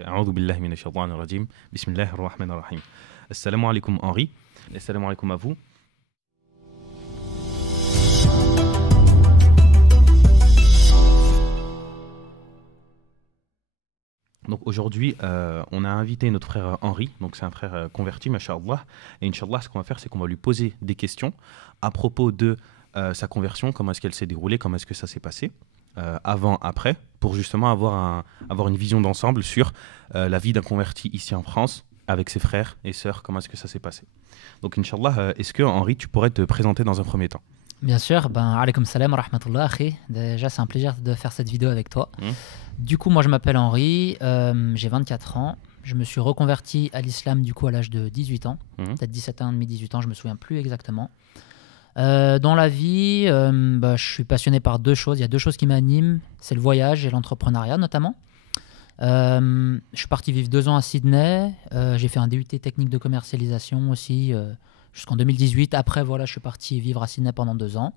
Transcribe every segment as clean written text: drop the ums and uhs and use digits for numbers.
أعوذ بالله من الشيطان الرجيم. بسم الله الرحمن الرحيم. Assalamu alaikum Henri. Assalamu alaikum à vous. Donc aujourd'hui, on a invité notre frère Henri, donc c'est un frère converti, masha'Allah. Et Inch'Allah, ce qu'on va faire, c'est qu'on va lui poser des questions à propos de sa conversion, comment est-ce qu'elle s'est déroulée, comment est-ce que ça s'est passé, avant, après, pour justement avoir une vision d'ensemble sur la vie d'un converti ici en France, avec ses frères et sœurs, comment est-ce que ça s'est passé. Donc Inch'Allah, est-ce que Henri, tu pourrais te présenter dans un premier temps? Bien sûr, alaykoum salam wa rahmatullah, akhi. Déjà, c'est un plaisir de faire cette vidéo avec toi. Du coup, moi, je m'appelle Henri, j'ai 24 ans. Je me suis reconverti à l'islam du coup à l'âge de 18 ans, peut-être 17 ans et demi, 18 ans, je me souviens plus exactement. Dans la vie, je suis passionné par deux choses. Il y a deux choses qui m'animent, c'est le voyage et l'entrepreneuriat notamment. Je suis parti vivre 2 ans à Sydney. J'ai fait un DUT technique de commercialisation aussi jusqu'en 2018. Après, voilà, je suis parti vivre à Sydney pendant 2 ans.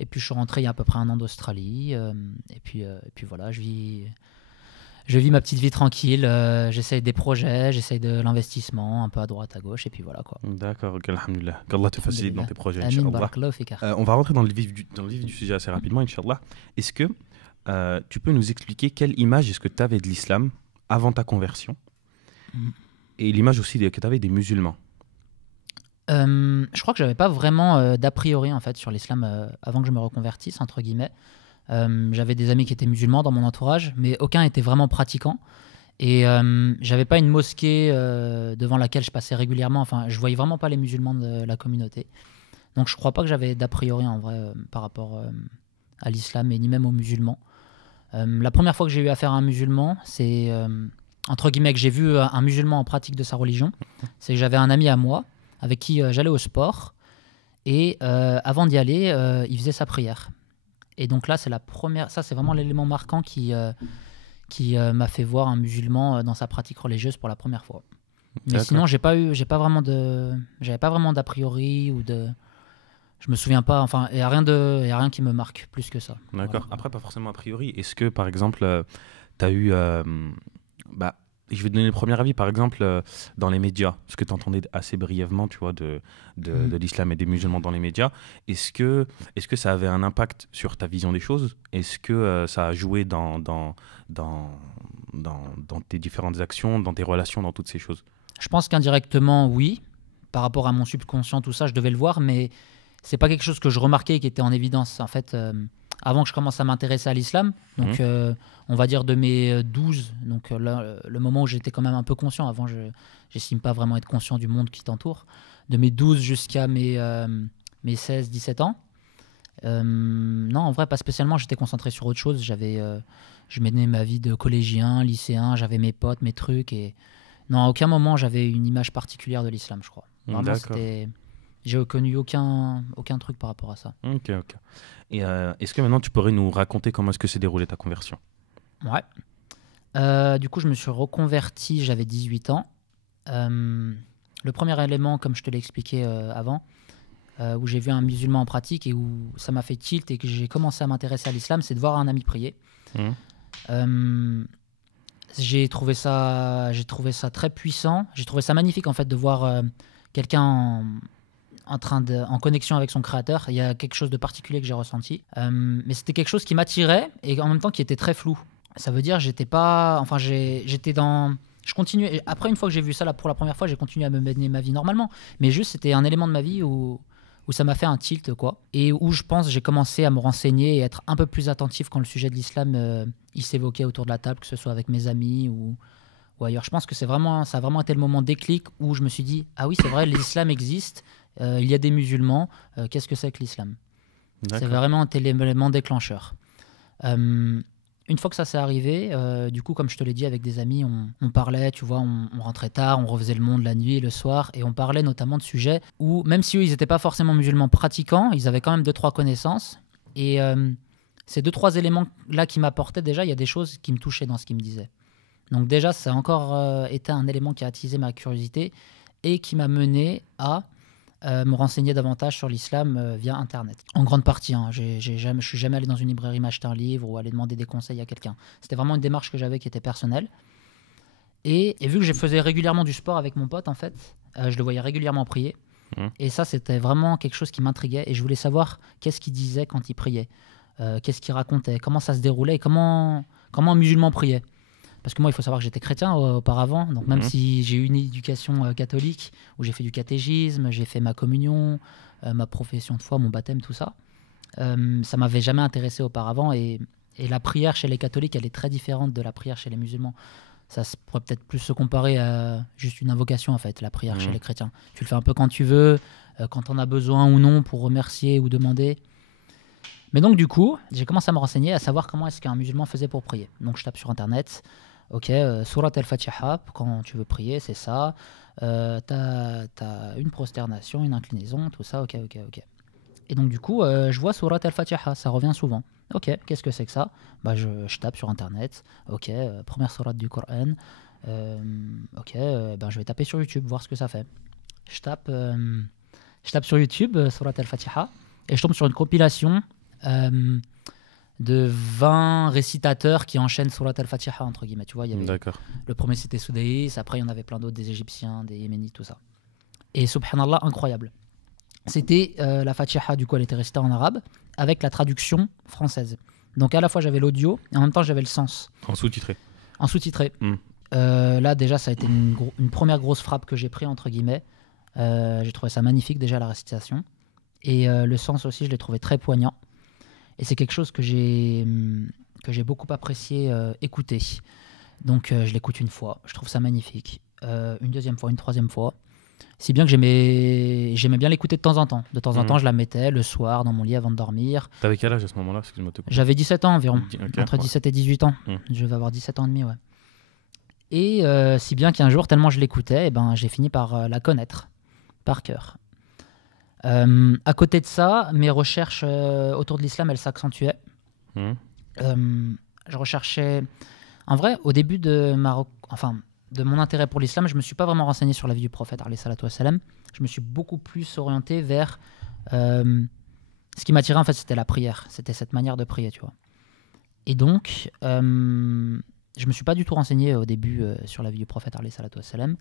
Et puis, je suis rentré il y a à peu près 1 an d'Australie. Et puis voilà, je vis ma petite vie tranquille. J'essaye des projets, j'essaye de l'investissement un peu à droite, à gauche. Et puis voilà quoi. D'accord, ok, alhamdoulilah. Qu'Allah te facilite dans tes projets, Amin, Inch'Allah. barakallahu fik. On va rentrer dans le vif du sujet assez rapidement, Inch'Allah. Est-ce que tu peux nous expliquer quelle image est-ce que tu avais de l'islam avant ta conversion et l'image aussi que tu avais des musulmans? Je crois que j'avais pas vraiment d'a priori en fait sur l'islam avant que je me reconvertisse entre guillemets. J'avais des amis qui étaient musulmans dans mon entourage, mais aucun était vraiment pratiquant. Et j'avais pas une mosquée devant laquelle je passais régulièrement. Enfin, je voyais vraiment pas les musulmans de la communauté. Donc je crois pas que j'avais d'a priori en vrai par rapport à l'islam et ni même aux musulmans. La première fois que j'ai eu affaire à un musulman, c'est entre guillemets que j'ai vu un musulman en pratique de sa religion. C'est que j'avais un ami à moi avec qui j'allais au sport et avant d'y aller, il faisait sa prière. Et donc là, c'est la première. Ça, c'est vraiment l'élément marquant qui m'a fait voir un musulman dans sa pratique religieuse pour la première fois. Mais sinon, j'avais pas vraiment d'a priori ou de. Je me souviens pas. Enfin, il y a rien qui me marque plus que ça. D'accord. Voilà. Après, pas forcément a priori. Est-ce que, par exemple, tu as eu. Je vais te donner le premier avis, par exemple, dans les médias, ce que tu entendais assez brièvement, tu vois, de l'islam et des musulmans dans les médias. Est-ce que ça avait un impact sur ta vision des choses? Est-ce que ça a joué dans tes différentes actions, dans tes relations, dans toutes ces choses? Je pense qu'indirectement, oui. Par rapport à mon subconscient, tout ça, je devais le voir, mais c'est pas quelque chose que je remarquais et qui était en évidence. En fait, avant que je commence à m'intéresser à l'islam, donc on va dire de mes 12, donc là, le moment où j'étais quand même un peu conscient. Avant, je n'estime pas vraiment être conscient du monde qui t'entoure. De mes 12 jusqu'à mes 16, 17 ans. Non, en vrai, pas spécialement. J'étais concentré sur autre chose. Je menais ma vie de collégien, lycéen. J'avais mes potes, mes trucs. Et non, à aucun moment, j'avais une image particulière de l'islam, je crois. Vraiment, j'ai connu aucun truc par rapport à ça. Ok. Et est-ce que maintenant, tu pourrais nous raconter comment est-ce que s'est déroulée ta conversion? Ouais. Du coup, je me suis reconverti, j'avais 18 ans. Le premier élément, comme je te l'ai expliqué avant, où j'ai vu un musulman en pratique et où ça m'a fait tilt et que j'ai commencé à m'intéresser à l'islam, c'est de voir un ami prier. J'ai trouvé ça très puissant. J'ai trouvé ça magnifique en fait de voir quelqu'un en connexion avec son créateur. Il y a quelque chose de particulier que j'ai ressenti. Mais c'était quelque chose qui m'attirait et en même temps qui était très flou. Ça veut dire j'étais pas... Enfin, j'étais dans... Je continuais... Après, une fois que j'ai vu ça pour la première fois, j'ai continué à me mener ma vie normalement. Mais juste, c'était un élément de ma vie où ça m'a fait un tilt, quoi. Et où je pense j'ai commencé à me renseigner et être un peu plus attentif quand le sujet de l'islam il s'évoquait autour de la table, que ce soit avec mes amis ou ailleurs. Je pense que ça a vraiment été le moment déclic où je me suis dit « Ah oui, c'est vrai, l'islam existe. Il y a des musulmans. Qu'est-ce que c'est que l'islam ?» C'est vraiment un élément déclencheur. Une fois que ça s'est arrivé, du coup, comme je te l'ai dit, avec des amis, on parlait, tu vois, on rentrait tard, on refaisait le monde la nuit et le soir, et on parlait notamment de sujets où, même si eux, ils n'étaient pas forcément musulmans pratiquants, ils avaient quand même 2-3 connaissances. Et ces 2-3 éléments-là qui m'apportaient, déjà, il y a des choses qui me touchaient dans ce qu'ils me disaient. Donc déjà, ça a encore été un élément qui a attisé ma curiosité et qui m'a mené à me renseigner davantage sur l'islam via Internet. En grande partie, hein, je suis jamais allé dans une librairie m'acheter un livre ou aller demander des conseils à quelqu'un. C'était vraiment une démarche que j'avais qui était personnelle. Et vu que je faisais régulièrement du sport avec mon pote, en fait, je le voyais régulièrement prier. Et ça, c'était vraiment quelque chose qui m'intriguait. Et je voulais savoir qu'est-ce qu'il disait quand il priait. Qu'est-ce qu'il racontait, comment ça se déroulait et comment un musulman priait. Parce que moi, il faut savoir que j'étais chrétien auparavant. Donc même si j'ai eu une éducation catholique, où j'ai fait du catéchisme, j'ai fait ma communion, ma profession de foi, mon baptême, tout ça, ça m'avait jamais intéressé auparavant. Et la prière chez les catholiques, elle est très différente de la prière chez les musulmans. Ça pourrait peut-être plus se comparer à juste une invocation, en fait, la prière chez les chrétiens. Tu le fais un peu quand tu veux, quand on a besoin ou non pour remercier ou demander. Mais donc, du coup, j'ai commencé à me renseigner, à savoir comment est-ce qu'un musulman faisait pour prier. Donc, je tape sur Internet. Ok, Surat al-Fatiha, quand tu veux prier, c'est ça. T'as une prosternation, une inclinaison, tout ça, ok. Et donc, du coup, je vois Surat al-Fatiha, ça revient souvent. Ok, qu'est-ce que c'est que ça? Je tape sur Internet. Ok, première surat du Coran. Ok, je vais taper sur YouTube, voir ce que ça fait. Je tape sur YouTube, Surat al-Fatiha, et je tombe sur une compilation de 20 récitateurs qui enchaînent Surat al-Fatiha, entre guillemets. Tu vois, il y avait le premier, c'était Soudaïs, après, il y en avait plein d'autres, des Égyptiens, des Yéménites, tout ça. Et subhanallah, incroyable. C'était la Fatiha, du coup, elle était récitée en arabe, avec la traduction française. Donc, à la fois, j'avais l'audio, et en même temps, j'avais le sens. En sous-titré. En sous-titré. Là, déjà, ça a été une première grosse frappe que j'ai pris, entre guillemets. J'ai trouvé ça magnifique, déjà, la récitation. Et le sens aussi, je l'ai trouvé très poignant. Et c'est quelque chose que j'ai beaucoup apprécié écouter. Donc, je l'écoute une fois, je trouve ça magnifique. Une deuxième fois, une troisième fois. Si bien que j'aimais bien l'écouter de temps en temps. De temps en temps, je la mettais le soir dans mon lit avant de dormir. T'avais quel âge à ce moment-là? Excuse-moi de te couper. J'avais 17 ans environ, entre 17 et 18 ans. Je vais avoir 17 ans et demi, ouais. Et si bien qu'un jour, tellement je l'écoutais, j'ai fini par la connaître, par cœur. À côté de ça, mes recherches autour de l'islam, elles s'accentuaient. Je recherchais... En vrai, au début de mon intérêt pour l'islam, je ne me suis pas vraiment renseigné sur la vie du prophète, alayhi salatu wassalam. Je me suis beaucoup plus orienté vers... ce qui m'attirait, en fait, c'était la prière. C'était cette manière de prier, tu vois. Et donc, je ne me suis pas du tout renseigné au début sur la vie du prophète, alayhi salatu wassalam.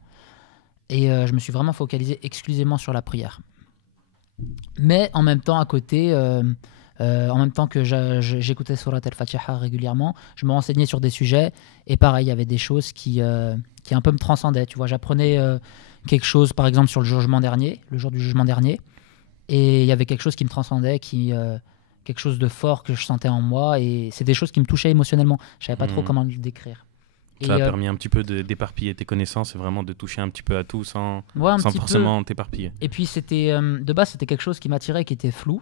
Et je me suis vraiment focalisé exclusivement sur la prière. Mais en même temps, à côté... en même temps que j'écoutais Surat al-Fatiha régulièrement, je me renseignais sur des sujets et pareil, il y avait des choses qui un peu me transcendaient. Tu vois, j'apprenais quelque chose, par exemple, sur le jour du jugement dernier, et il y avait quelque chose qui me transcendait, quelque chose de fort que je sentais en moi, et c'est des choses qui me touchaient émotionnellement. Je savais pas trop comment le décrire. Ça a permis un petit peu d'éparpiller tes connaisses et vraiment de toucher un petit peu à tout sans forcément t'éparpiller. Et puis de base, c'était quelque chose qui m'attirait, qui était flou.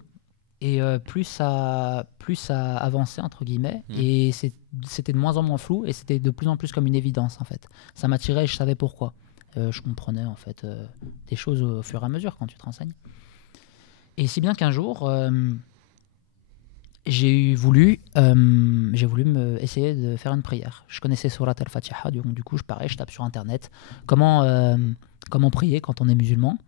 Et plus ça avançait, entre guillemets, et c'était de moins en moins flou, et c'était de plus en plus comme une évidence, en fait. Ça m'attirait et je savais pourquoi. Je comprenais, en fait, des choses au fur et à mesure quand tu te renseignes. Et si bien qu'un jour, j'ai voulu essayer de faire une prière. Je connaissais Surat al-Fatiha, du coup, je tape sur Internet. Comment prier quand on est musulman?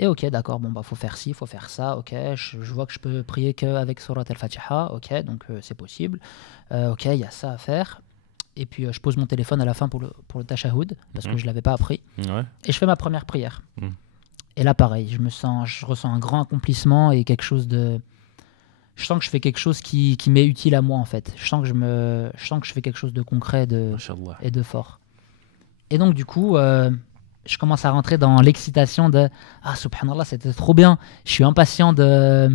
Et ok, d'accord, faut faire ci, faut faire ça, ok, je vois que je peux prier qu'avec Surat al-Fatiha, ok, donc c'est possible, ok, il y a ça à faire. Et puis je pose mon téléphone à la fin pour le tashahhud, parce que je ne l'avais pas appris, et je fais ma première prière. Et là, pareil, je ressens un grand accomplissement et quelque chose de... Je sens que je fais quelque chose qui m'est utile à moi, en fait. Je sens que je fais quelque chose de concret et de fort. Et donc, du coup... je commence à rentrer dans l'excitation de « Ah, subhanallah, c'était trop bien. Je suis impatient de... »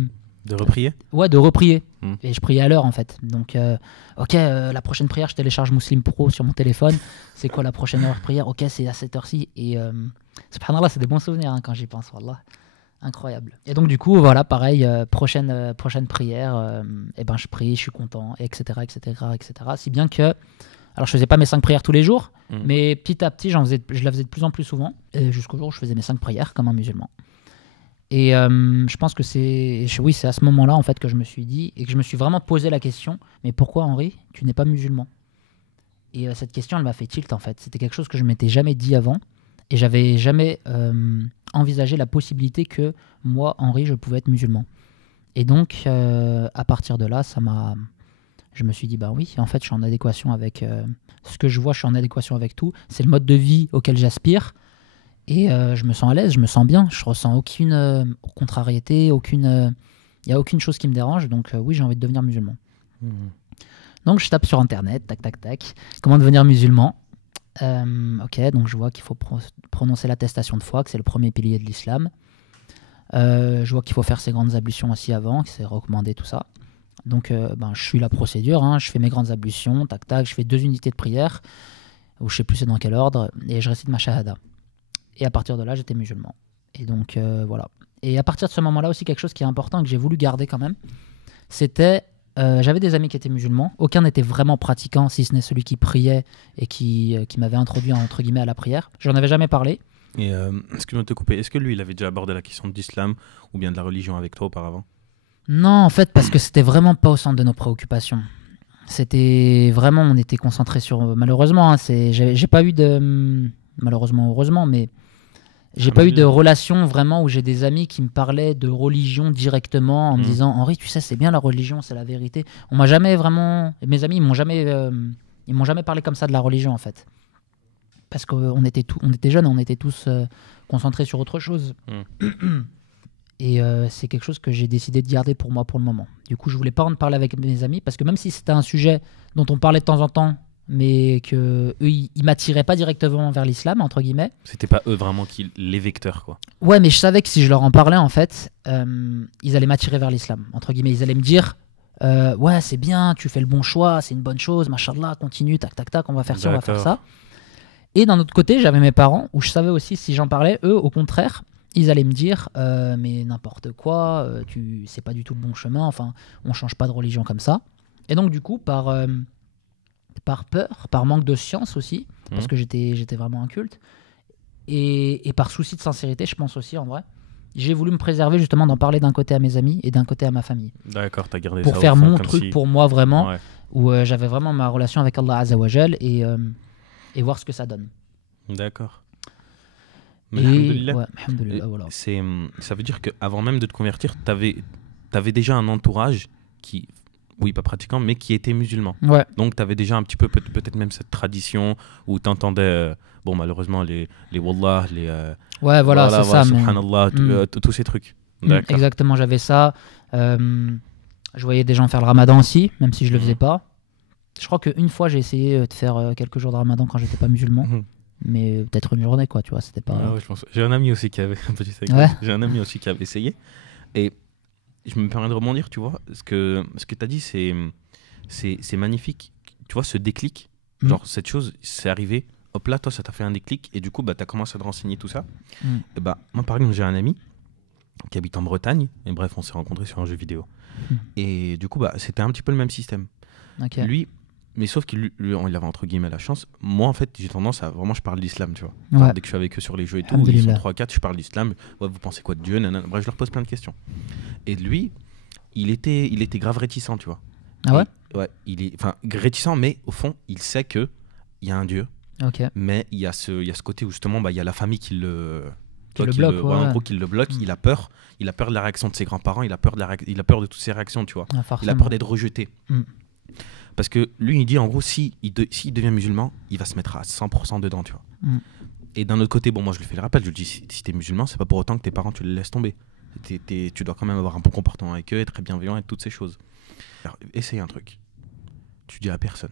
De reprier? Ouais, de reprier. Et je priais à l'heure, en fait. Donc, la prochaine prière, je télécharge Muslim Pro sur mon téléphone. C'est quoi la prochaine heure de prière? Ok, c'est à cette heure-ci. Et subhanallah, c'est des bons souvenirs quand j'y pense, wallah. Incroyable. Et donc, du coup, voilà, pareil, prochaine prière, je prie, je suis content, etc., etc., etc. Si bien que... Alors, je faisais pas mes 5 prières tous les jours, mais petit à petit, je la faisais de plus en plus souvent, jusqu'au jour où je faisais mes 5 prières comme un musulman. Et je pense que c'est à ce moment-là, en fait, que je me suis dit, et que je me suis vraiment posé la question, mais pourquoi, Henri, tu n'es pas musulman? Et cette question, elle m'a fait tilt, en fait. C'était quelque chose que je m'étais jamais dit avant, et j'avais jamais envisagé la possibilité que moi, Henri, je pouvais être musulman. Et donc, à partir de là, Je me suis dit, bah oui, en fait, je suis en adéquation avec ce que je vois, je suis en adéquation avec tout. C'est le mode de vie auquel j'aspire. Et je me sens à l'aise, je me sens bien. Je ressens aucune contrariété, il n'y a aucune chose qui me dérange. Donc oui, j'ai envie de devenir musulman. Donc je tape sur Internet, tac, tac, tac. Comment devenir musulman? Ok, donc je vois qu'il faut prononcer l'attestation de foi, que c'est le premier pilier de l'islam. Je vois qu'il faut faire ses grandes ablutions aussi avant, que c'est recommandé, tout ça. Donc je suis la procédure, hein, je fais mes grandes ablutions, tac, tac, je fais 2 unités de prière, ou je sais plus c'est dans quel ordre, et je récite ma shahada. Et à partir de là, j'étais musulman. Et donc voilà. Et à partir de ce moment-là aussi, quelque chose qui est important et que j'ai voulu garder quand même, c'était... j'avais des amis qui étaient musulmans, aucun n'était vraiment pratiquant, si ce n'est celui qui priait et qui m'avait introduit entre guillemets à la prière. J'en avais jamais parlé. Et excuse-moi de te couper, est-ce que lui, il avait déjà abordé la question de l'islam ou bien de la religion avec toi auparavant? Non, en fait, parce que c'était vraiment pas au centre de nos préoccupations. C'était vraiment, on était concentré sur... Malheureusement, hein, j'ai pas eu de... Malheureusement, heureusement, mais j'ai pas eu de relation vraiment où j'ai des amis qui me parlaient de religion directement en me disant « Henri, tu sais, c'est bien la religion, c'est la vérité. » On m'a jamais vraiment... Mes amis, ils m'ont jamais parlé comme ça de la religion, en fait. Parce qu'on était, on était jeunes, on était tous concentrés sur autre chose. Et c'est quelque chose que j'ai décidé de garder pour moi pour le moment. Du coup, je voulais pas en parler avec mes amis, parce que même si c'était un sujet dont on parlait de temps en temps, mais que eux, ils m'attiraient pas directement vers l'islam, entre guillemets. C'était pas eux vraiment les vecteurs, quoi. Ouais, mais je savais que si je leur en parlais, en fait, ils allaient m'attirer vers l'islam, entre guillemets. Ils allaient me dire, ouais, c'est bien, tu fais le bon choix, c'est une bonne chose, machallah, continue, tac, tac, tac, on va faire ci, on va faire ça. Et d'un autre côté, j'avais mes parents, où je savais aussi, si j'en parlais, eux, au contraire, ils allaient me dire, mais n'importe quoi, c'est pas du tout le bon chemin, enfin, on change pas de religion comme ça. Et donc, du coup, par peur, par manque de science aussi, parce que j'étais vraiment inculte, et par souci de sincérité, je pense aussi, en vrai, j'ai voulu me préserver justement d'en parler d'un côté à mes amis et d'un côté à ma famille. D'accord, t'as gardé pour ça faire au fond, mon comme truc si... pour moi vraiment, Ouais. où j'avais vraiment ma relation avec Allah Azzawajal et voir ce que ça donne. D'accord. Et Alhamdoulilah. ouais, alhamdoulilah, voilà. Ça veut dire qu'avant même de te convertir, t'avais déjà un entourage qui, oui, pas pratiquant, mais qui était musulman. Ouais. Donc t'avais déjà un petit peu, peut-être même cette tradition où t'entendais, bon, malheureusement, les wallah, les... Ouais, voilà, c'est ça. Subhanallah, tous ces trucs. D'accord. Exactement, j'avais ça. Je voyais des gens faire le ramadan aussi, même si je le faisais pas. Je crois qu'une fois, j'ai essayé de faire quelques jours de ramadan quand j'étais pas musulman. Mais peut-être une journée, quoi, tu vois, c'était pas... Ouais, je pense. J'ai un ami aussi qui avait J'ai un ami aussi qui avait essayé. Et je me permets de rebondir, tu vois. Ce que tu as dit, c'est magnifique. Tu vois, ce déclic, genre cette chose, c'est arrivé. Hop là, toi, ça t'a fait un déclic. Et du coup, bah, tu as commencé à te renseigner tout ça. Et bah, moi, par exemple, j'ai un ami qui habite en Bretagne. Et bref, on s'est rencontrés sur un jeu vidéo. Et du coup, bah, c'était un petit peu le même système. Okay. Lui, mais sauf qu'il il avait entre guillemets la chance. Moi, en fait, j'ai tendance à vraiment, je parle d'islam, tu vois. Genre, dès que je suis avec eux sur les jeux et tout, ils sont 3-4, je parle d'islam. Ouais, vous pensez quoi de Dieu? Nanana. Bref, je leur pose plein de questions. Et lui, il était grave réticent, tu vois. Ah ouais? Ouais, il est, enfin, réticent, mais au fond, il sait que il y a un Dieu. Okay. Mais il y a ce côté où justement, bah, il y a la famille qui le bloque. En gros, qui le bloque. Il a peur. Il a peur de la réaction de ses grands-parents. Il a peur de toutes ses réactions, tu vois. Il a peur d'être rejeté. Parce que lui, il dit en gros, s'il devient musulman, il va se mettre à 100% dedans, tu vois. Et d'un autre côté, bon, moi je lui fais le rappel, je lui dis, si t'es musulman, c'est pas pour autant que tes parents, tu les laisses tomber. Tu dois quand même avoir un bon comportement avec eux, être très bienveillant et toutes ces choses. Alors, essaye un truc. Tu dis à personne.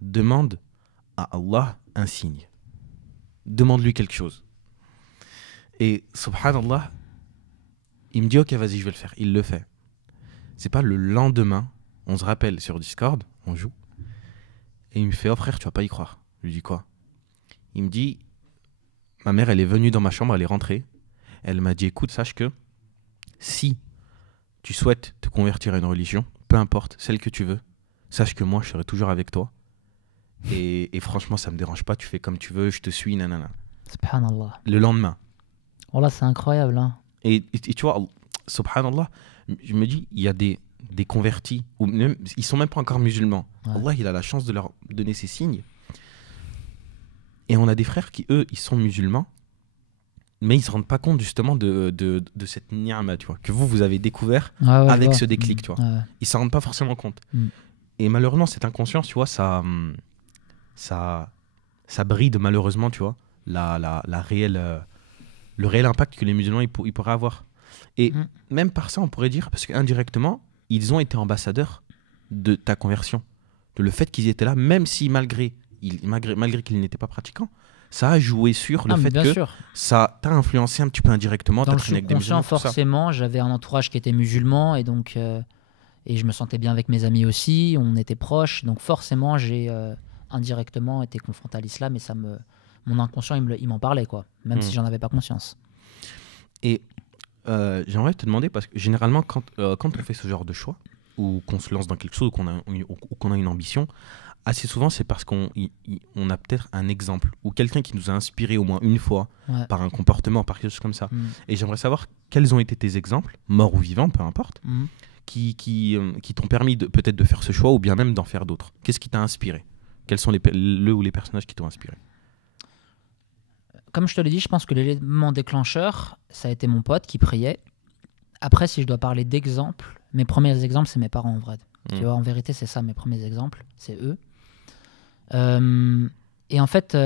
Demande à Allah un signe. Demande-lui quelque chose. Et subhanallah, il me dit, ok, vas-y, je vais le faire. Il le fait. C'est pas le lendemain, on se rappelle sur Discord, on joue, et il me fait, oh frère, tu vas pas y croire. Je lui dis quoi? Il me dit, ma mère, elle est venue dans ma chambre, elle est rentrée, elle m'a dit, écoute, sache que si tu souhaites te convertir à une religion, peu importe, celle que tu veux, sache que moi, je serai toujours avec toi, et franchement, ça me dérange pas, tu fais comme tu veux, je te suis, nanana. Subhanallah. Le lendemain. Oh là, c'est incroyable, hein. Et tu vois, subhanallah, je me dis, il y a des convertis, ou même, ils sont même pas encore musulmans. Ouais. Allah, il a la chance de leur donner ces signes. Et on a des frères qui, eux, ils sont musulmans, mais ils se rendent pas compte justement de cette ni'ma, tu vois, que vous avez découvert avec ce déclic, tu vois. Ils s'en rendent pas forcément compte. Et malheureusement, cette inconscience, tu vois, ça, ça bride malheureusement, tu vois, la réelle, le réel impact que les musulmans ils pourraient avoir. Et Mm. même par ça, on pourrait dire, parce qu'indirectement, ils ont été ambassadeurs de ta conversion. De le fait qu'ils étaient là, même si malgré qu'ils n'étaient pas pratiquants, ça a joué sur le Ah, mais fait bien que sûr. ça t'a influencé un petit peu indirectement, Dans t'as le traîné avec des subconscient, musulmans, tout ça. forcément, j'avais un entourage qui était musulman et donc et je me sentais bien avec mes amis aussi. On était proches, donc forcément, j'ai indirectement été confronté à l'islam et mon inconscient, il m'en parlait quoi, même Hmm. si j'en avais pas conscience. Et j'aimerais te demander, parce que généralement, quand on fait ce genre de choix, ou qu'on se lance dans quelque chose, ou qu'on a une ambition, assez souvent, c'est parce on a peut-être un exemple, ou quelqu'un qui nous a inspiré au moins une fois, Ouais. par un comportement, par quelque chose comme ça. Mm. Et j'aimerais savoir quels ont été tes exemples, morts ou vivants, peu importe, Mm. qui t'ont permis peut-être de faire ce choix, ou bien même d'en faire d'autres. Qu'est-ce qui t'a inspiré? Quels sont le ou les personnages qui t'ont inspiré? Comme je te l'ai dit, je pense que l'élément déclencheur, ça a été mon pote qui priait. Après, si je dois parler d'exemples, mes premiers exemples, c'est mes parents en vrai. Tu vois, en vérité, c'est ça mes premiers exemples, c'est eux. Et en fait,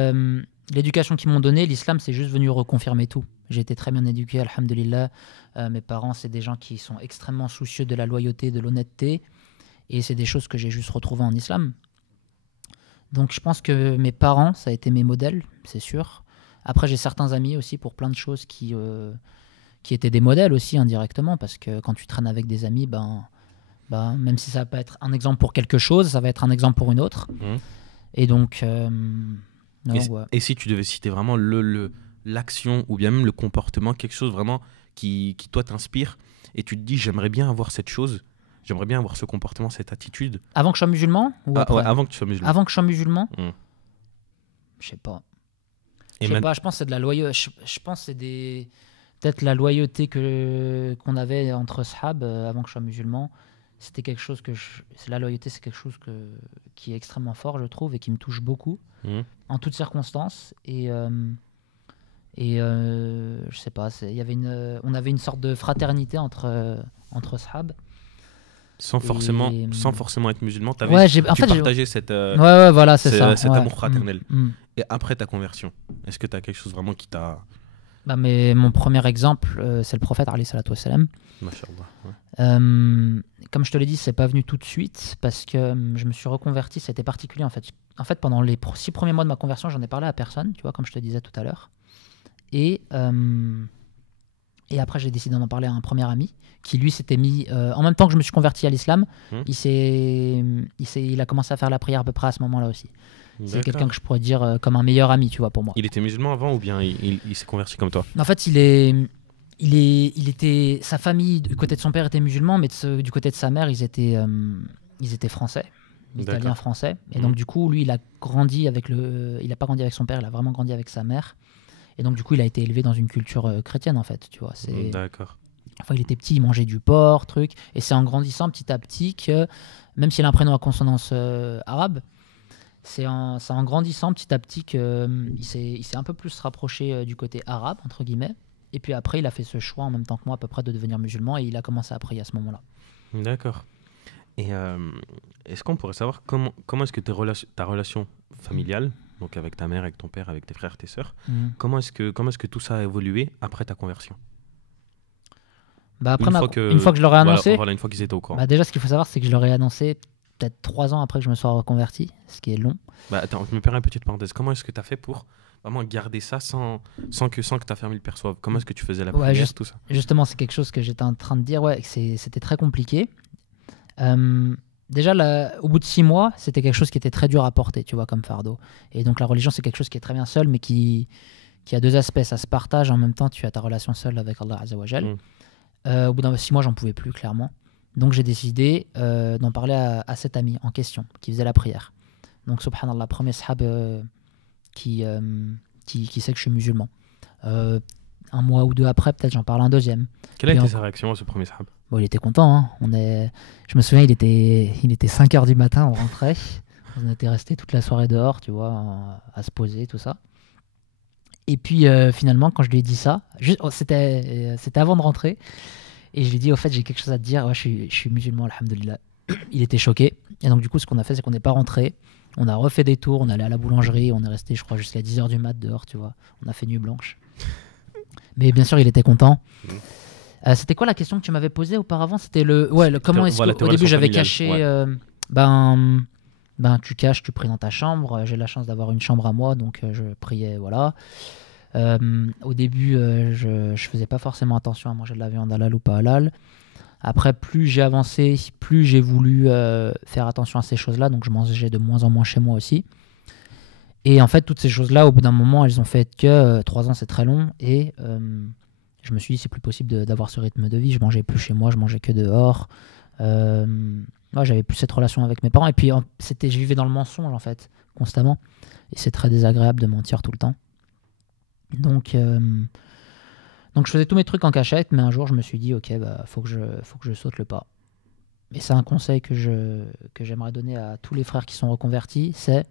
l'éducation qu'ils m'ont donnée, l'islam, c'est juste venu reconfirmer tout. J'ai été très bien éduqué, alhamdulillah. Mes parents, c'est des gens qui sont extrêmement soucieux de la loyauté, de l'honnêteté. Et c'est des choses que j'ai juste retrouvées en islam. Donc je pense que mes parents, ça a été mes modèles, c'est sûr. Après, j'ai certains amis aussi pour plein de choses qui étaient des modèles aussi indirectement. Parce que quand tu traînes avec des amis, même si ça va pas être un exemple pour quelque chose, ça va être un exemple pour une autre. Mhm. Et donc, non, ouais. Et si tu devais citer vraiment l'action ou bien même le comportement, quelque chose vraiment qui toi t'inspire et tu te dis j'aimerais bien avoir cette chose, j'aimerais bien avoir ce comportement, cette attitude. Avant que je sois musulman ou Ah, après ouais, avant que tu sois musulman. Avant que je sois musulman, Mm. je sais pas. Et Je sais pas, je pense que c'est de la loyauté. Je pense que c'est peut-être la loyauté qu'on avait entre sahab avant que je sois musulman. C'était quelque chose la loyauté, c'est quelque chose qui est extrêmement fort, je trouve, et qui me touche beaucoup Mm. en toutes circonstances. Et je sais pas, on avait une sorte de fraternité entre sahab. Sans forcément être musulman, tu Ouais, en fait, partageais cette, ouais, voilà, c'est ça. cet Ouais. amour fraternel. Mm. Et après ta conversion, est-ce que tu as quelque chose vraiment qui t'a... Mais mon premier exemple, c'est le prophète, alayhi salatu wassalam. Masha'Allah, ouais. Comme je te l'ai dit, c'est pas venu tout de suite parce que je me suis reconverti. C'était particulier en fait. En fait, pendant les 6 premiers mois de ma conversion, j'en ai parlé à personne, tu vois, comme je te disais tout à l'heure. Et après, j'ai décidé d'en parler à un premier ami qui, lui, s'était mis en même temps que je me suis converti à l'islam. Il a commencé à faire la prière à peu près à ce moment-là aussi. C'est D'accord. quelqu'un que je pourrais dire comme un meilleur ami, tu vois, pour moi. Il était musulman avant ou bien il s'est converti comme toi? En fait, sa famille, du côté de son père, était musulman, mais du côté de sa mère, ils étaient français, italiens français. Et donc, du coup, lui, il a grandi il a pas grandi avec son père, il a vraiment grandi avec sa mère. Et donc, du coup, il a été élevé dans une culture chrétienne, en fait, tu vois. D'accord. Enfin, il était petit, il mangeait du porc, truc. Et c'est en grandissant petit à petit que, même s'il a un prénom à consonance arabe, c'est en grandissant petit à petit qu'il s'est un peu plus rapproché du côté arabe, entre guillemets. Et puis après, il a fait ce choix en même temps que moi, à peu près, de devenir musulman. Et il a commencé à prier à ce moment-là. D'accord. Et est-ce qu'on pourrait savoir comment est-ce que ta relation familiale, donc avec ta mère, avec ton père, avec tes frères, tes sœurs, comment est-ce que tout ça a évolué après ta conversion? Après une fois que je leur ai annoncé, voilà, une fois qu'ils étaient au courant. Déjà, ce qu'il faut savoir, c'est que je leur ai annoncé peut-être 3 ans après que je me sois reconverti, ce qui est long. Attends, je me permets une petite parenthèse. Comment est-ce que tu as fait pour vraiment garder ça sans que ta famille le perçoive? Comment est-ce que tu faisais la prière, tout ça? Justement, c'est quelque chose que j'étais en train de dire, c'était très compliqué. Déjà, au bout de 6 mois, c'était quelque chose qui était très dur à porter, tu vois, comme fardeau. Et donc, la religion, c'est quelque chose qui est très bien seul, mais qui a 2 aspects. Ça se partage, en même temps, tu as ta relation seule avec Allah Azza wa Jal. Au bout de 6 mois, j'en pouvais plus, clairement. Donc, j'ai décidé d'en parler à cet ami en question, qui faisait la prière. Donc, subhanallah, premier sahab qui sait que je suis musulman. 1 mois ou 2 après, peut-être, j'en parle à un deuxième. Quelle a été sa réaction à ce premier sahab? Bon, il était content. Hein. Je me souviens, il était 5h du matin, on rentrait. On était restés toute la soirée dehors, tu vois, à se poser, tout ça. Et puis, finalement, quand je lui ai dit ça, c'était avant de rentrer, et je lui ai dit, au fait, j'ai quelque chose à te dire. Ouais, je suis musulman, alhamdoulilah. Il était choqué. Et donc, du coup, ce qu'on a fait, c'est qu'on n'est pas rentré. On a refait des tours, on est allé à la boulangerie, on est resté, je crois, jusqu'à 10h du mat dehors, tu vois. On a fait nuit blanche. Mais bien sûr, il était content. C'était quoi la question que tu m'avais posée auparavant? C'était comment est-ce Voilà, qu'au tes début relations j'avais familiales, caché. ouais. Tu caches, tu pries dans ta chambre. J'ai la chance d'avoir une chambre à moi, donc je priais, voilà. Au début, je faisais pas forcément attention à manger de la viande halal ou pas halal. Après, plus j'ai avancé, plus j'ai voulu faire attention à ces choses-là, donc je mangeais de moins en moins chez moi aussi. Et en fait, toutes ces choses-là, au bout d'un moment, elles ont fait que 3 ans, c'est très long. Et je me suis dit, c'est plus possible d'avoir ce rythme de vie. Je mangeais plus chez moi, je mangeais que dehors. J'avais plus cette relation avec mes parents. Et puis, je vivais dans le mensonge, en fait, constamment. Et c'est très désagréable de mentir tout le temps. Donc, je faisais tous mes trucs en cachette. Mais un jour, je me suis dit, ok, faut que je saute le pas. Et c'est un conseil que j'aimerais donner à tous les frères qui sont reconvertis, c'est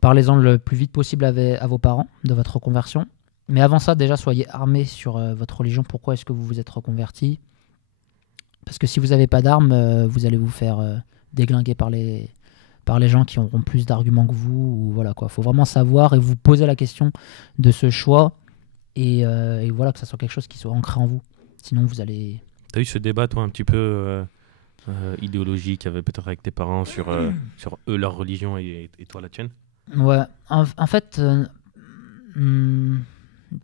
parlez-en le plus vite possible à vos parents de votre reconversion. Mais avant ça, déjà, soyez armés sur votre religion. Pourquoi est-ce que vous vous êtes reconverti? Parce que si vous n'avez pas d'armes, vous allez vous faire déglinguer par les gens qui auront plus d'arguments que vous. Ou voilà quoi. Faut vraiment savoir et vous poser la question de ce choix et voilà, que ça soit quelque chose qui soit ancré en vous. Sinon, vous allez... T'as eu ce débat, toi, un petit peu idéologique, peut-être avec tes parents sur eux, leur religion et toi, la tienne? Ouais, en fait,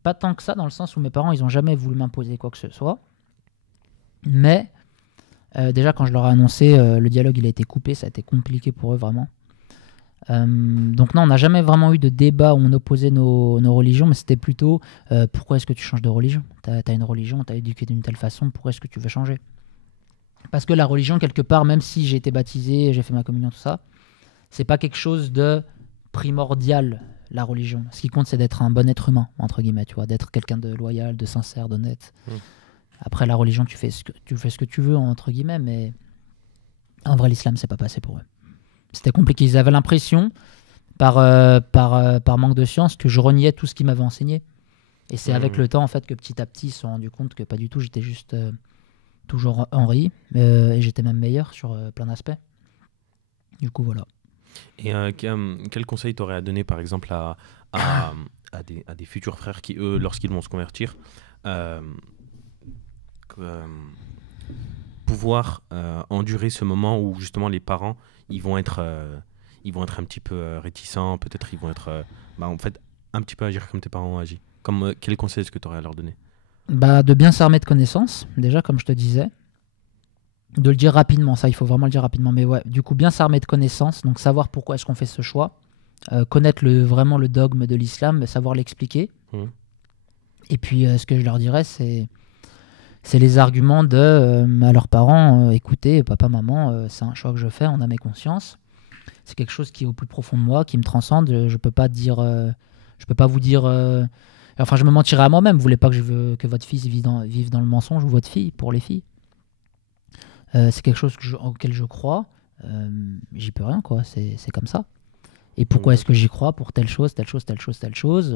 pas tant que ça, dans le sens où mes parents, ils ont jamais voulu m'imposer quoi que ce soit. Mais déjà, quand je leur ai annoncé, le dialogue, il a été coupé, ça a été compliqué pour eux, vraiment. Donc non, on n'a jamais vraiment eu de débat où on opposait nos religions, mais c'était plutôt pourquoi est-ce que tu changes de religion? T'as une religion, t'as éduqué d'une telle façon, pourquoi est-ce que tu veux changer? Parce que la religion, quelque part, même si j'ai été baptisé, j'ai fait ma communion, tout ça, c'est pas quelque chose de primordial, la religion. Ce qui compte, c'est d'être un bon être humain, entre guillemets, tu vois, d'être quelqu'un de loyal, de sincère, d'honnête. Après, la religion, tu fais ce que tu veux, entre guillemets, mais en vrai, l'islam, c'est pas passé pour eux. C'était compliqué. Ils avaient l'impression, par manque de science, que je reniais tout ce qu'ils m'avaient enseigné. Et c'est avec le temps, en fait, que petit à petit, ils se sont rendus compte que pas du tout, j'étais juste toujours Henri, et j'étais même meilleur sur plein d'aspects. Du coup, voilà. Et quel conseil t'aurais à donner, par exemple, à des futurs frères qui, eux, lorsqu'ils vont se convertir, pouvoir endurer ce moment où, justement, les parents, ils vont être un petit peu réticents, peut-être ils vont être, en fait, un petit peu agir comme tes parents ont agi. Quel conseil est-ce que tu aurais à leur donner? De bien s'armer de connaissances, déjà, comme je te disais. De le dire rapidement, ça, il faut vraiment le dire rapidement. Mais ouais, du coup, bien s'armer de connaissances, donc savoir pourquoi est-ce qu'on fait ce choix, connaître vraiment le dogme de l'islam, savoir l'expliquer. Et puis, ce que je leur dirais, c'est les arguments à leurs parents, écoutez, papa, maman, c'est un choix que je fais, on a mes consciences. C'est quelque chose qui est au plus profond de moi, qui me transcende. Je peux pas vous dire... Enfin, je me mentirais à moi-même. Vous voulez pas que votre fils vive dans le mensonge, ou votre fille, pour les filles. C'est quelque chose auquel je crois. J'y peux rien, quoi. C'est comme ça. Et pourquoi est-ce que j'y crois? Pour telle chose, telle chose, telle chose, telle chose.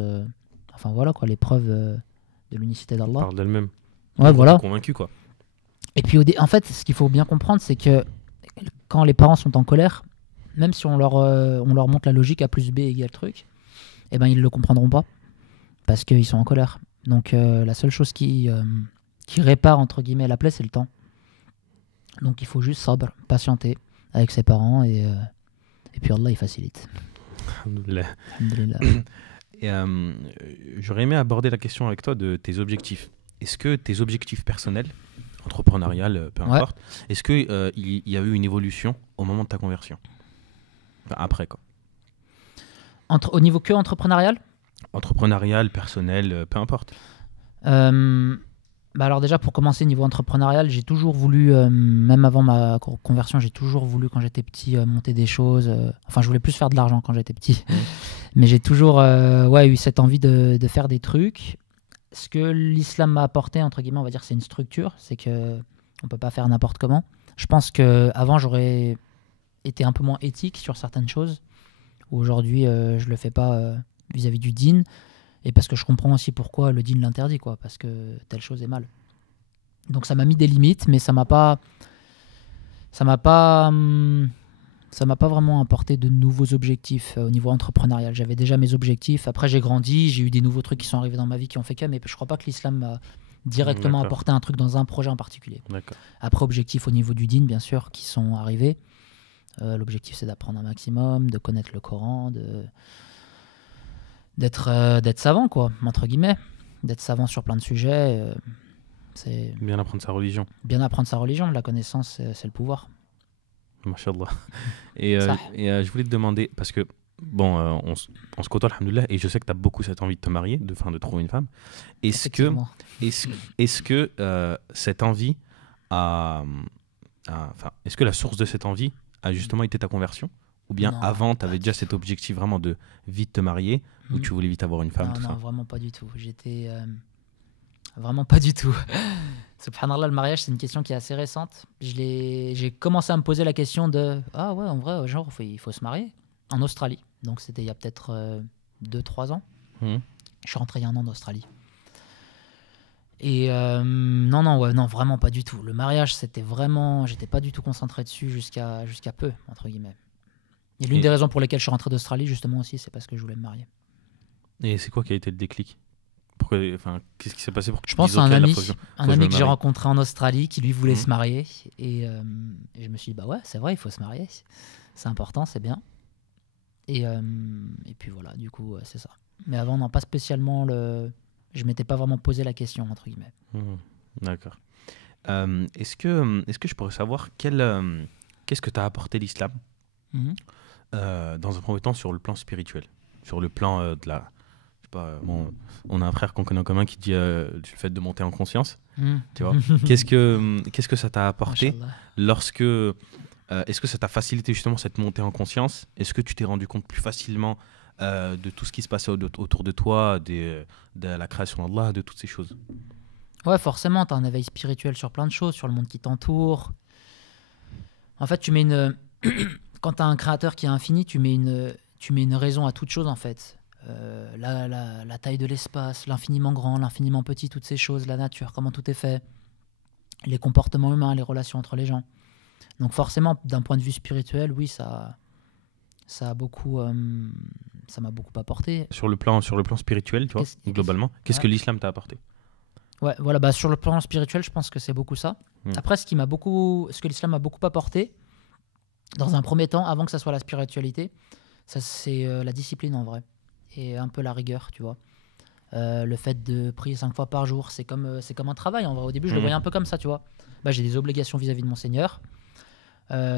Enfin, voilà, quoi. Les preuves de l'unicité d'Allah. Parle d'elle-même. Ouais, voilà. Convaincu, quoi. Et puis, en fait, ce qu'il faut bien comprendre, c'est que quand les parents sont en colère, même si on leur montre la logique A plus B égale truc, eh ben, ils le comprendront pas. Parce qu'ils sont en colère. Donc, la seule chose qui répare, entre guillemets, la plaie, c'est le temps. Donc il faut juste sabr, patienter avec ses parents et puis Allah il facilite. Alhamdoulilah. Et j'aurais aimé aborder la question avec toi de tes objectifs. Est-ce que tes objectifs personnels, entrepreneurial, peu importe, est-ce qu'il y a eu une évolution au moment de ta conversion? Enfin, après quoi. Au niveau que entrepreneurial? Entrepreneurial, personnel, peu importe. Alors déjà, pour commencer, niveau entrepreneurial, j'ai toujours voulu, même avant ma conversion, j'ai toujours voulu, quand j'étais petit, monter des choses. Enfin, je voulais plus faire de l'argent quand j'étais petit. Mais j'ai toujours eu cette envie de faire des trucs. Ce que l'islam m'a apporté, entre guillemets, on va dire, c'est une structure. C'est qu'on ne peut pas faire n'importe comment. Je pense qu'avant, j'aurais été un peu moins éthique sur certaines choses. Aujourd'hui, je ne le fais pas vis-à-vis du dîn. Et parce que je comprends aussi pourquoi le dîn l'interdit, quoi, parce que telle chose est mal. Donc ça m'a mis des limites, mais ça m'a pas Ça m'a pas, ça m'a pas vraiment apporté de nouveaux objectifs au niveau entrepreneurial. J'avais déjà mes objectifs. Après, j'ai grandi, j'ai eu des nouveaux trucs qui sont arrivés dans ma vie qui ont fait que, mais je crois pas que l'islam m'a directement D'accord. apporté un truc dans un projet en particulier. D'accord. Après, objectifs au niveau du dîn, bien sûr, qui sont arrivés. L'objectif, c'est d'apprendre un maximum, de connaître le Coran, d'être savant, quoi, entre guillemets. D'être savant sur plein de sujets. C'est Bien apprendre sa religion. bien apprendre sa religion. La connaissance, c'est le pouvoir. Mashallah. Et, Ça. je voulais te demander, parce que, bon, on se côtoie, alhamdoulilah, et je sais que tu as beaucoup cette envie de te marier, de trouver une femme. Est-ce que, Effectivement. est-ce que cette envie est-ce que la source de cette envie a justement été ta conversion? Ou bien Non, avant, tu pas avais du déjà tout. cet objectif vraiment de vite te marier, ou Mhm. tu voulais vite avoir une femme, Non, tout non, ça? vraiment pas du tout. J'étais vraiment pas du tout. Subhanallah, le mariage, c'est une question qui est assez récente. J'ai commencé à me poser la question de ah ouais, en vrai, genre, il faut se marier en Australie. Donc c'était il y a peut-être 2-3 ans. Mhm. Je suis rentré il y a un an d'Australie. Et non, non, ouais, non, vraiment pas du tout. Le mariage, c'était vraiment. J'étais pas du tout concentré dessus jusqu'à peu, entre guillemets. Et l'une Et, des raisons pour lesquelles je suis rentré d'Australie, justement aussi, c'est parce que je voulais me marier. et c'est quoi qui a été le déclic? Qu'est-ce qui s'est passé pour que Je tu pense dises, à ok, un là, ami, faut que je me que j'ai marie? rencontré en Australie qui lui voulait Mhm. se marier. Et je me suis dit, bah ouais, c'est vrai, il faut se marier. C'est important, c'est bien. Et puis voilà, du coup, c'est ça. Mais avant, non, pas spécialement je m'étais pas vraiment posé la question, entre guillemets. Mhm. D'accord. Est-ce que je pourrais savoir qu'est-ce que t'as apporté l'islam Mhm. dans un premier temps sur le plan spirituel, sur le plan de la, je sais pas, bon, on a un frère qu'on connaît en commun qui dit du fait de monter en conscience, Mhm. tu vois. Qu'est-ce que ça t'a apporté Machallah. lorsque, est-ce que ça t'a facilité justement cette montée en conscience? Est-ce que tu t'es rendu compte plus facilement de tout ce qui se passait autour de toi, de la création d'Allah, de toutes ces choses? Ouais, forcément, tu as un éveil spirituel sur plein de choses, sur le monde qui t'entoure. En fait, tu mets une. Quand tu as un créateur qui est infini, tu mets une raison à toute chose, en fait. La taille de l'espace, l'infiniment grand, l'infiniment petit, toutes ces choses, la nature, comment tout est fait, les comportements humains, les relations entre les gens. Donc forcément, d'un point de vue spirituel, oui, ça a beaucoup, ça m'a beaucoup apporté. Sur le plan spirituel, tu vois, globalement, qu'est-ce ouais. que l'islam t'a apporté? Ouais, voilà, bah, sur le plan spirituel, je pense que c'est beaucoup ça. Après, ce que l'islam m'a beaucoup apporté, dans un premier temps, avant que ça soit la spiritualité, ça c'est la discipline en vrai. Et un peu la rigueur, tu vois. Le fait de prier 5 fois par jour, c'est comme un travail en vrai. Au début, je le voyais un peu comme ça, tu vois. Bah, j'ai des obligations vis-à-vis de mon Seigneur.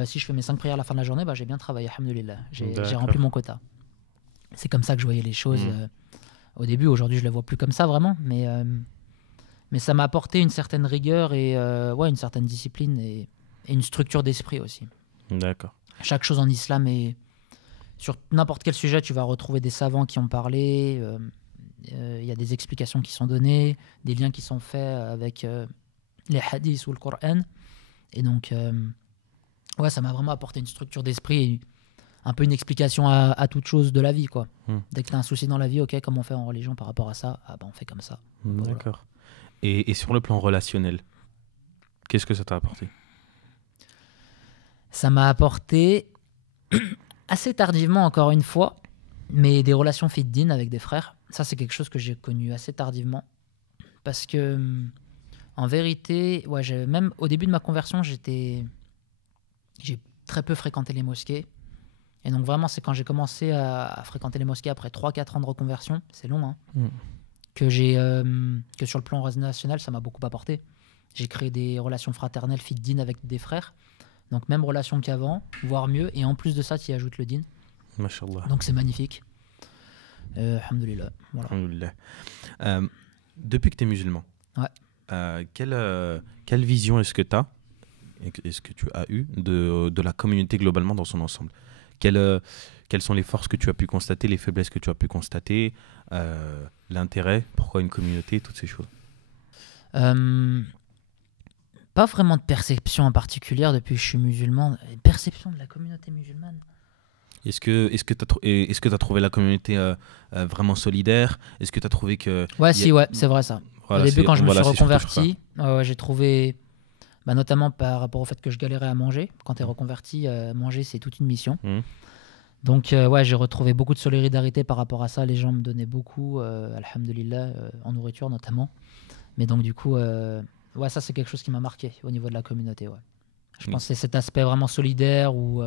Si je fais mes 5 prières à la fin de la journée, bah, j'ai bien travaillé, alhamdoulilah. J'ai rempli mon quota. C'est comme ça que je voyais les choses au début. Aujourd'hui, je ne les vois plus comme ça vraiment. Mais ça m'a apporté une certaine rigueur et ouais, une certaine discipline et une structure d'esprit aussi. D'accord. Chaque chose en islam est... Sur n'importe quel sujet, tu vas retrouver des savants qui ont parlé. Il y a des explications qui sont données, des liens qui sont faits avec les hadiths ou le Coran. Et donc, ouais, ça m'a vraiment apporté une structure d'esprit et un peu une explication à toute chose de la vie, quoi. Dès que tu as un souci dans la vie, ok, comment on fait en religion par rapport à ça? Ah ben, on fait comme ça. D'accord. Voilà. Et sur le plan relationnel, qu'est-ce que ça t'a apporté? Ça m'a apporté, assez tardivement encore une fois, mais des relations fit-din avec des frères. Ça, c'est quelque chose que j'ai connu assez tardivement. Parce que, en vérité, ouais, même au début de ma conversion, j'ai très peu fréquenté les mosquées. Et donc vraiment, c'est quand j'ai commencé à fréquenter les mosquées après 3-4 ans de reconversion, c'est long, hein, que sur le plan national, ça m'a beaucoup apporté. J'ai créé des relations fraternelles fit-din avec des frères. Donc même relation qu'avant, voire mieux. Et en plus de ça, tu y ajoutes le din. Mashallah. Donc c'est magnifique. Alhamdoulilah. Voilà. Alhamdoulilah. Depuis que tu es musulman, Ouais. quelle vision est-ce que tu as, est-ce que tu as eu de la communauté globalement dans son ensemble? Quelles sont les forces que tu as pu constater, les faiblesses que tu as pu constater, l'intérêt, pourquoi une communauté, toutes ces choses? Pas vraiment de perception en particulier depuis que je suis musulman. Perception de la communauté musulmane. Est-ce que tu as trouvé la communauté vraiment solidaire? Est-ce que tu as trouvé que... Ouais, ouais, c'est vrai ça. Voilà, au début, quand je me suis c'est surtout reconverti, j'ai trouvé Bah, notamment par rapport au fait que je galérais à manger. Quand tu es reconverti, manger, c'est toute une mission. Donc, ouais, j'ai retrouvé beaucoup de solidarité par rapport à ça. Les gens me donnaient beaucoup, alhamdoulilah, en nourriture notamment. Mais donc, du coup, ouais, ça, c'est quelque chose qui m'a marqué au niveau de la communauté. Ouais. Je pense que c'est cet aspect vraiment solidaire où,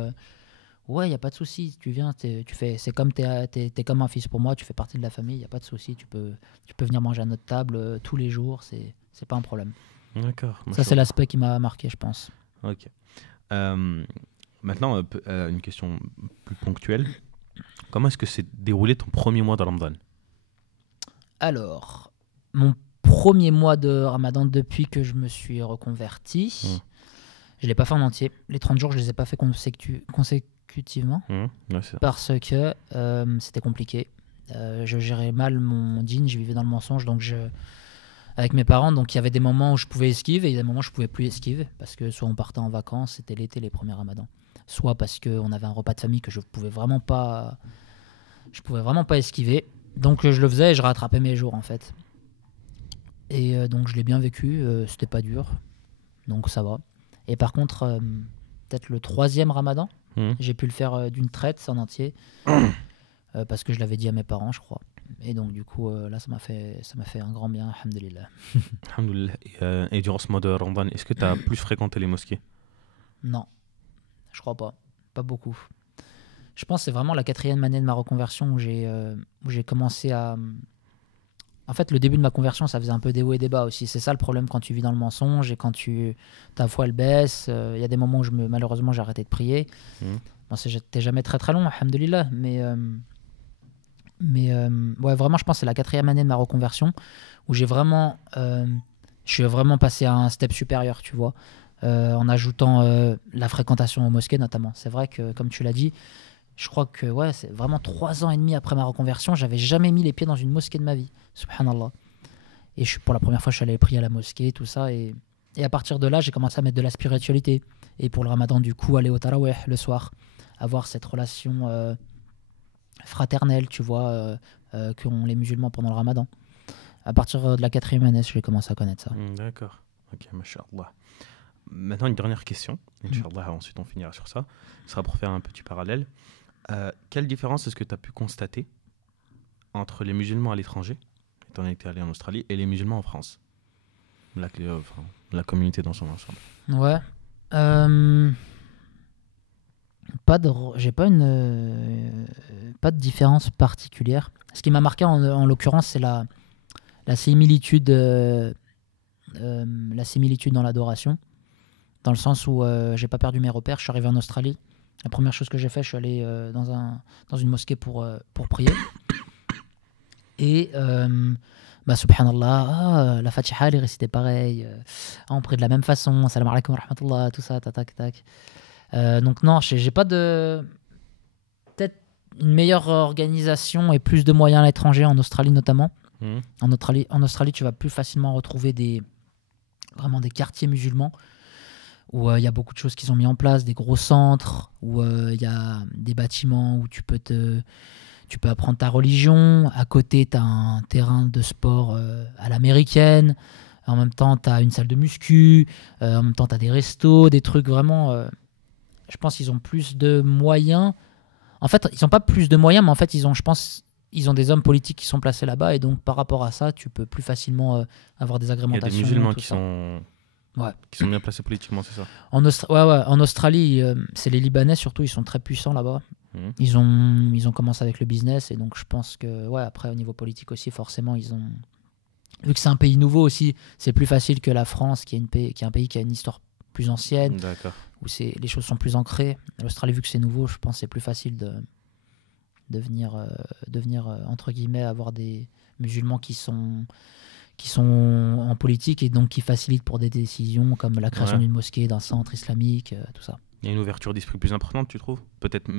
ouais, il n'y a pas de souci. Tu viens, c'est comme t'es comme un fils pour moi, tu fais partie de la famille, il n'y a pas de souci. Tu peux venir manger à notre table tous les jours, c'est pas un problème. D'accord. Ça, c'est l'aspect qui m'a marqué, je pense. Ok. Maintenant, une question plus ponctuelle. Comment est-ce que s'est déroulé ton premier mois de Ramadan? Alors, mon premier mois de Ramadan depuis que je me suis reconverti, je ne l'ai pas fait en entier. Les 30 jours, je ne les ai pas fait consécutivement parce que c'était compliqué. Je gérais mal mon dîn, je vivais dans le mensonge, donc avec mes parents, donc il y avait des moments où je pouvais esquiver et des moments où je pouvais plus esquiver parce que soit on partait en vacances, c'était l'été les premiers Ramadans, soit parce qu'on avait un repas de famille que je pouvais vraiment pas esquiver, donc je le faisais et je rattrapais mes jours en fait. Et donc je l'ai bien vécu, c'était pas dur, donc ça va. Et par contre, peut-être le 3e Ramadan, j'ai pu le faire d'une traite en entier parce que je l'avais dit à mes parents, je crois. Et donc du coup là ça m'a fait un grand bien, alhamdoulilah. Alhamdoulilah. Et durant ce mois de Ramadan, est-ce que tu as plus fréquenté les mosquées? Non, je crois pas beaucoup. Je pense que c'est vraiment la 4e année de ma reconversion où j'ai commencé à... En fait, le début de ma conversion, ça faisait un peu des hauts et des bas aussi. C'est ça le problème quand tu vis dans le mensonge et quand ta foi elle baisse. Il y a des moments où malheureusement j'ai arrêté de prier. Bon, c'était jamais très très long, alhamdoulilah, mais ouais, vraiment, je pense que c'est la 4e année de ma reconversion où je suis vraiment passé à un step supérieur, tu vois, en ajoutant la fréquentation aux mosquées notamment. C'est vrai que, comme tu l'as dit, je crois que ouais, c'est vraiment 3 ans et demi après ma reconversion, j'avais jamais mis les pieds dans une mosquée de ma vie, subhanallah. Et pour la première fois, je suis allé prier à la mosquée, tout ça, et à partir de là, j'ai commencé à mettre de la spiritualité. Et pour le Ramadan, du coup, aller au tarawih le soir, avoir cette relation fraternelle, tu vois, qu'ont les musulmans pendant le Ramadan. À partir de la 4e année, j'ai commencé à connaître ça. D'accord. Ok, mashallah. Maintenant, une dernière question. Inch'Allah, ensuite on finira sur ça. Ce sera pour faire un petit parallèle. Quelle différence est-ce que tu as pu constater entre les musulmans à l'étranger, étant donné que tu es allé en Australie, et les musulmans en France, la communauté dans son ensemble? Ouais. J'ai pas de différence particulière. Ce qui m'a marqué en l'occurrence, c'est la similitude dans l'adoration, dans le sens où j'ai pas perdu mes repères. Je suis arrivé en Australie. La première chose que j'ai fait, je suis allé dans une mosquée pour prier. Et subhanallah, la Fatiha, elle est récitée pareil. On prie de la même façon. Salam alaikum wa rahmatullah, tout ça, tac, tac. Donc non, j'ai pas de... Peut-être une meilleure organisation et plus de moyens à l'étranger, en Australie notamment. En Australie, tu vas plus facilement retrouver vraiment des quartiers musulmans où il y a beaucoup de choses qui sont mises en place, des gros centres, où il y a des bâtiments où tu peux apprendre ta religion. À côté, tu as un terrain de sport à l'américaine. En même temps, tu as une salle de muscu. En même temps, tu as des restos, des trucs vraiment... je pense qu'ils ont plus de moyens. En fait, ils n'ont pas plus de moyens, mais en fait, je pense ils ont des hommes politiques qui sont placés là-bas. Et donc, par rapport à ça, tu peux plus facilement avoir des agrémentations. Il y a des musulmans qui sont bien placés politiquement, c'est ça? En Australie, c'est les Libanais surtout, ils sont très puissants là-bas. Ils ont commencé avec le business. Et donc, je pense que, ouais, après, au niveau politique aussi, forcément, vu que c'est un pays nouveau aussi, c'est plus facile que la France, qui est un pays qui a une histoire plus ancienne, où les choses sont plus ancrées. L'Australie, vu que c'est nouveau, je pense que c'est plus facile de venir entre guillemets, avoir des musulmans qui sont en politique et donc qui facilitent pour des décisions comme la création d'une mosquée, d'un centre islamique, tout ça. Il y a une ouverture d'esprit plus importante, tu trouves? Peut-être.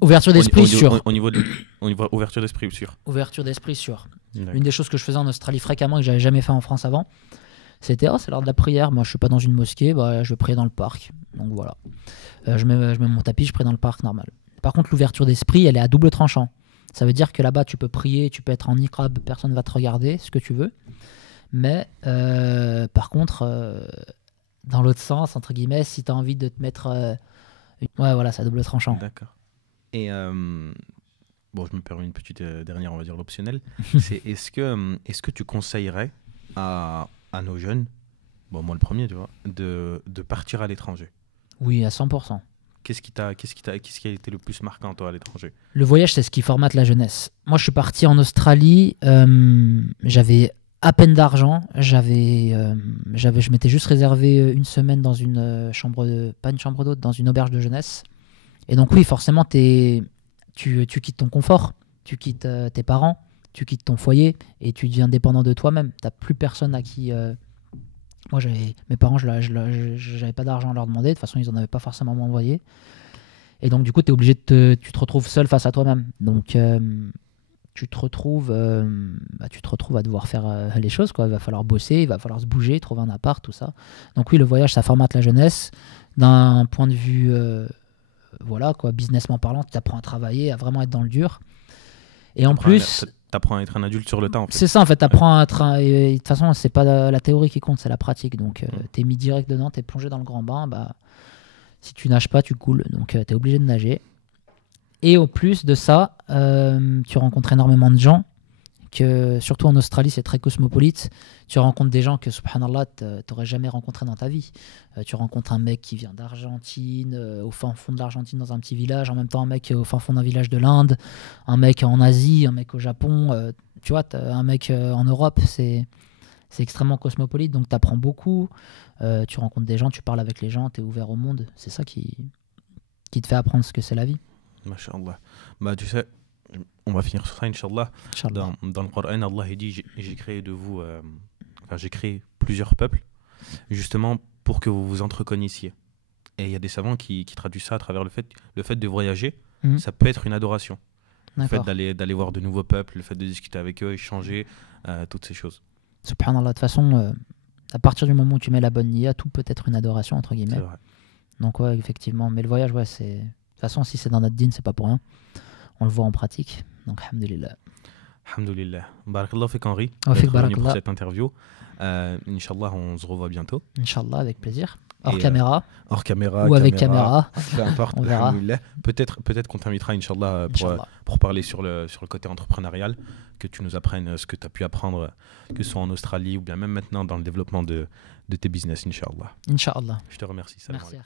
Ouverture d'esprit, sûr. Au niveau ouverture d'esprit, sûr. Ouverture d'esprit, sûr. Une des choses que je faisais en Australie fréquemment et que j'avais jamais fait en France avant, c'était c'est l'heure de la prière. Moi, je suis pas dans une mosquée, je vais prier dans le parc. Donc voilà. Je mets mon tapis, je prie dans le parc normal. Par contre, l'ouverture d'esprit, elle est à double tranchant. Ça veut dire que là-bas, tu peux prier, tu peux être en niqab, personne ne va te regarder, ce que tu veux. Mais par contre, dans l'autre sens, entre guillemets, si tu as envie de te mettre. Ouais, voilà, c'est à double tranchant. D'accord. Et bon, je me permets une petite dernière, on va dire l'optionnel. C'est est-ce que tu conseillerais à nos jeunes, bon, moi le premier, tu vois, de partir à l'étranger? Oui, à 100%. Qu'est-ce qui a été le plus marquant, toi, à l'étranger? Le voyage, c'est ce qui formate la jeunesse. Moi, je suis parti en Australie, j'avais à peine d'argent, je m'étais juste réservé une semaine dans une pas une chambre d'hôte, dans une auberge de jeunesse. Et donc oui, forcément, tu quittes ton confort, tu quittes tes parents, tu quittes ton foyer et tu deviens dépendant de toi-même. Tu n'as plus personne à qui... Moi, mes parents, je n'avais pas d'argent à leur demander. De toute façon, ils n'en avaient pas forcément à m'envoyer. Et donc, du coup, tu es obligé tu te retrouves seul face à toi-même. Donc, tu te retrouves à devoir faire les choses, quoi. Il va falloir bosser, il va falloir se bouger, trouver un appart, tout ça. Donc oui, le voyage, ça formate la jeunesse. D'un point de vue... voilà quoi, businessment parlant, tu apprends à travailler, à vraiment être dans le dur. Et en plus, t'apprends à être un adulte sur le temps, en fait. C'est ça, en fait, t'apprends à être et de toute façon, c'est pas la théorie qui compte, c'est la pratique. Donc t'es mis direct dedans, t'es plongé dans le grand bain, bah si tu nages pas, tu coules. Donc t'es obligé de nager. Et au plus de ça, tu rencontres énormément de gens, surtout en Australie, c'est très cosmopolite. Tu rencontres des gens que, subhanallah, t'aurais jamais rencontré dans ta vie. Tu rencontres un mec qui vient d'Argentine, au fin fond de l'Argentine, dans un petit village, en même temps un mec au fin fond d'un village de l'Inde, un mec en Asie, un mec au Japon, tu vois, un mec en Europe, c'est extrêmement cosmopolite, donc tu apprends beaucoup, tu rencontres des gens, tu parles avec les gens, tu es ouvert au monde. C'est ça qui te fait apprendre ce que c'est la vie. Masha'Allah. Bah, tu sais, on va finir sur ça, Inch'Allah. Dans le Coran, Allah il dit j'ai créé de vous, j'ai créé plusieurs peuples, justement pour que vous vous entreconnaissiez. Et il y a des savants qui traduisent ça à travers le fait de voyager, ça peut être une adoration. Le fait d'aller voir de nouveaux peuples, le fait de discuter avec eux, échanger, toutes ces choses. Subhanallah, de toute façon, à partir du moment où tu mets la bonne niya, tout peut être une adoration, entre guillemets. C'est vrai. Donc ouais, effectivement. Mais le voyage, ouais, c'est... De toute façon, si c'est dans notre dîne, c'est pas pour rien. On le voit en pratique. Donc, alhamdoulilah. Alhamdoulilah. Barakallah fik Henri d'être venu pour cette interview. Inch'Allah, on se revoit bientôt. Inch'Allah, avec plaisir. Hors caméra. Hors caméra. Ou avec caméra. Peu importe. On verra. Peut-être qu'on t'invitera, Inch'Allah, pour parler sur le côté entrepreneurial, que tu nous apprennes ce que tu as pu apprendre, que ce soit en Australie ou bien même maintenant dans le développement de tes business, Inch'Allah. Inch'Allah. Je te remercie. Merci.